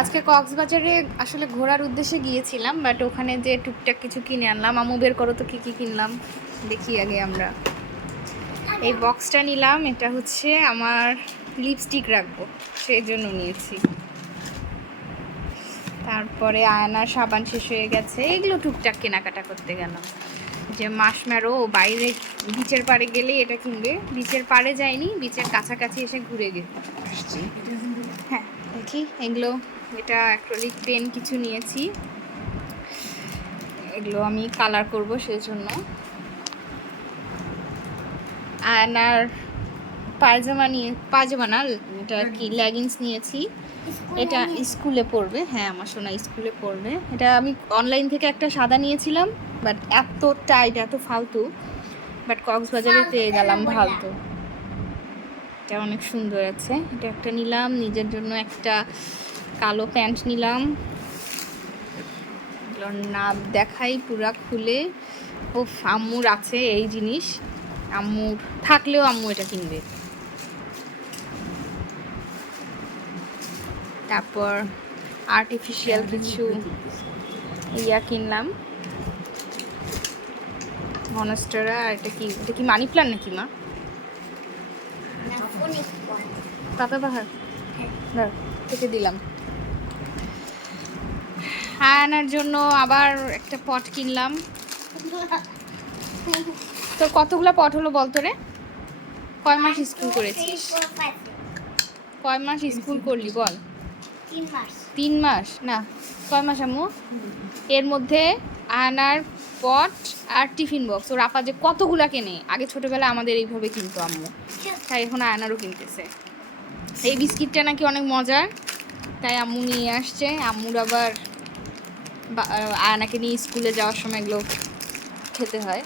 আজকে কক্সবাজারে আসলে ঘোরার উদ্দেশ্যে গিয়েছিলাম, বাট ওখানে যে টুকটাক কিছু কিনে আনলাম। আমু বের করো তো কী কী কিনলাম দেখি আগে আমরা। এই বক্সটা নিলাম, এটা হচ্ছে আমার লিপস্টিক রাখবো সেই জন্য নিয়েছি। তারপরে আয়নার সাবান শেষ হয়ে গেছে, এগুলো টুকটাক কেনাকাটা করতে গেলাম। যে মাশম্যারো বাইরে বিচের পাড়ে গেলে এটা কিনবে, বিচের পাড়ে যায়নি, বিচের কাছাকাছি এসে ঘুরে আসছি। হ্যাঁ দেখি এগুলো, এটা অ্যাক্রিলিক পেন কিছু নিয়েছি, এগুলো আমি কালার করব সেই জন্য। আয়নার পায়জামা না, এটা কি লেগিংস নিয়েছি, এটা স্কুলে পড়বে। হ্যাঁ আমার সোনা স্কুলে পড়বে। এটা আমি অনলাইন থেকে একটা সাদা নিয়েছিলাম, বাট এত টাইট এত ফালতু, বাট কক্সবাজারে পেয়ে গেলাম ফালতু। এটা অনেক সুন্দর আছে, এটা একটা নিলাম। নিজের জন্য একটা কালো প্যান্ট নিলাম, নাপ দেখাই পুরা খুলে। ও আম্মুর আছে এই জিনিস, আম্মুর থাকলেও আম্মু এটা কিনবে। তারপর আর্টিফিশিয়াল কিছু ইয়া কিনলাম, মনস্টেরা। আর এটা কি মানি প্ল্যান্ট নাকি মা? পাতা বাহার থেকে দিলাম। আয়নার জন্য আবার একটা পট কিনলাম। তো কতগুলো পট হলো বলতো রে? কয় মাস স্কুল করেছিস? কয় মাস স্কুল করলি বল? 3 মাস না, কয় মাস আম্মু? এর মধ্যে আয়নার পট আর টিফিন বক্স ওর আপা যে কতগুলা কেনে। আগে ছোটবেলায় আমাদের এইভাবে কিনতো আম্মু, তাই এখন আয়নারও কিনতেছে। এই বিস্কিটটা নাকি অনেক মজার, তাই আম্মু নিয়ে আসছে। আম্মুর আবার আয়নাকে নিয়ে স্কুলে যাওয়ার সময় এগুলো খেতে হয়,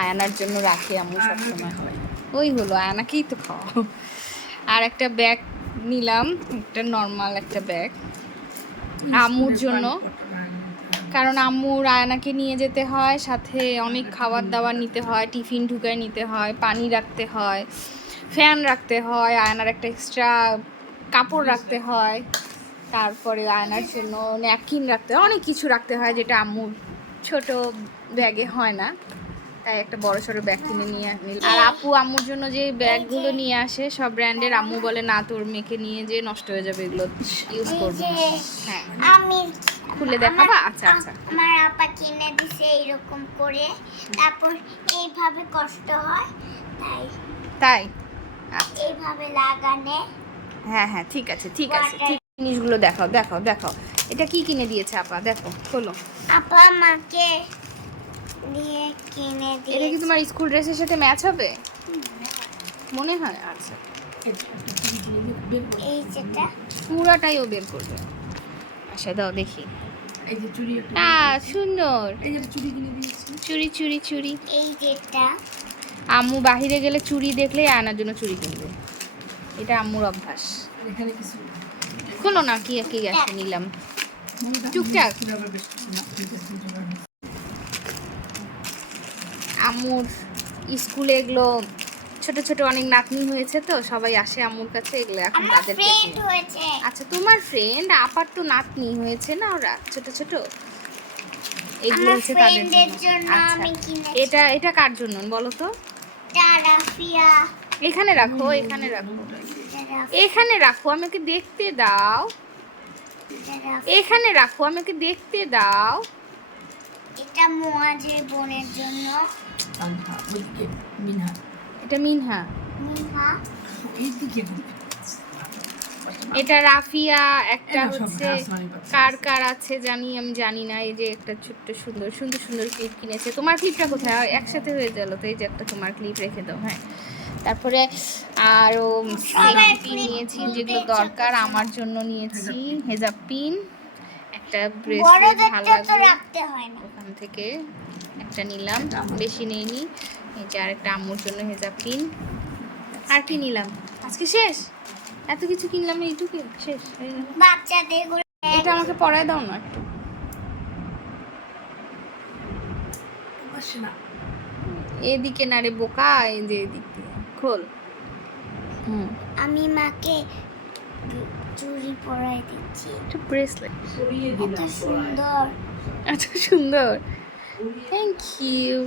আয়নার জন্য রাখে আম্মু সবসময়। ওই হলো আয়নাকেই তো খাওয়া। আর একটা ব্যাগ নিলাম, একটা নর্মাল একটা ব্যাগ আম্মুর জন্য, কারণ আম্মুর আয়নাকে নিয়ে যেতে হয়, সাথে অনেক খাবার দাবার নিতে হয়, টিফিন ঢুকায় নিতে হয়, পানি রাখতে হয়, ফ্যান রাখতে হয়, আয়নার একটা এক্সট্রা কাপড় রাখতে হয়, তারপরে আয়নার জন্য ন্যাপকিন রাখতে হয়, অনেক কিছু রাখতে হয়, যেটা আম্মুর ছোট ব্যাগে হয় না। তাই একটা বড় সড়ো ব্যাগ কিনে নিয়ে নিলাম। আর আপু আম্মুর জন্য যে ব্যাগগুলো নিয়ে আসে সব ব্র্যান্ডের, আম্মু বলে না তোর মেয়েকে নিয়ে যে নষ্ট হয়ে যাবে, এগুলো ইউজ করবো। হ্যাঁ আমি খুলে দেখাবা? আচ্ছা আচ্ছা। আমার আপা কিনে দিছে এরকম করে, তারপর এইভাবে কষ্ট হয়, তাই তাই এইভাবে লাগানে। হ্যাঁ হ্যাঁ ঠিক আছে ঠিক আছে, ঠিক। জিনিসগুলো দেখাও দেখাও দেখাও, এটা কি কিনে দিয়েছে আপা? দেখো খোলো। আপা আমাকে দিয়ে কিনে এটা দিয়েছে। কি তোমার স্কুল ড্রেসের সাথে ম্যাচ হবে মনে হয়? আচ্ছা এই যেটা পুরাটাই ও বের করবে। আচ্ছা দাও দেখি। এই যে চুড়ি সুন্দর, এই যে চুড়ি কিনে দিয়েছি। চুড়ি চুড়ি চুড়ি। এই যেটা আম্মু বাহিরে গেলে চুড়ি দেখলে আয়নার জন্য চুড়ি কিনবে, এটা আম্মুর অভ্যাস। এখানে কিছু খোলো না, কি কি আছে নিলাম টুকটাক। আম্মুর স্কুলে এগুলো ছোট ছোট অনেক নাতনি হয়েছে, তো সবাই আসে আম্মুর কাছে, এগুলো এখন আমার তাদেরকে ফ্রেন্ড কিনে। হয়েছে। আচ্ছা তোমার ফ্রেন্ড, আপার তো নাতনি হয়েছে না, ওরা ছোট ছোট, এগুলো আমার হচ্ছে তাদের ফ্রেন্ডের জন্য। জন্য আচ্ছা আমি কিনেছি। এটা এটা কার জন্য বলো তো? টারাফিয়া। এখানে রাখো, এখানে রাখো, এখানে রাখো, আমাকে দেখতে দাও, এখানে রাখো, আমাকে দেখতে দাও। এটা মোয়াজের বোনের জন্য। আলহা ওইদিকে মিনহা এটা মিনহা। মিহা এইদিকে এটা রাফিয়া। একটা এটা সব হচ্ছে আসমানি পাতা। কার কার আছে জানি, আমি জানি না। এই যে একটা ছোট্ট সুন্দর সুন্দর সুন্দর ক্লিপ কিনেছে। তোমার ক্লিপটা কোথায়? একসাথে হয়ে গেল তো, এই যে একটা তোমার ক্লিপ রেখে দাও। হ্যাঁ তারপরে আরও সেফটি নিয়েছি যেগুলো দরকার। আমার জন্য নিয়েছি হেজাব পিন, একটা ব্রেসলেট ভালো বড়দেরটা তো লাগবে রাখতে হয় না। ওখান থেকে একটা নিলাম, বেশি নেইনি। এই যে আরেকটা আম্মুর জন্য হেজাব পিন। আর কি নিলাম? আজকে শেষ, এত কিছু কিনলাম, এইটুকু শেষ। বাচ্চাদের গুলো এটা আমাকে পড়ায় দাও না একটু। আসে না এদিকে না রে বোকা, এই যে এদিক দিয়ে খোল। আমি মাকে চুড়ি পরাই দিচ্ছি। একটা ব্রেসলেট। সরিয়ে এত দিলাম সুন্দর। আচ্ছা সুন্দর, থ্যাংক ইউ।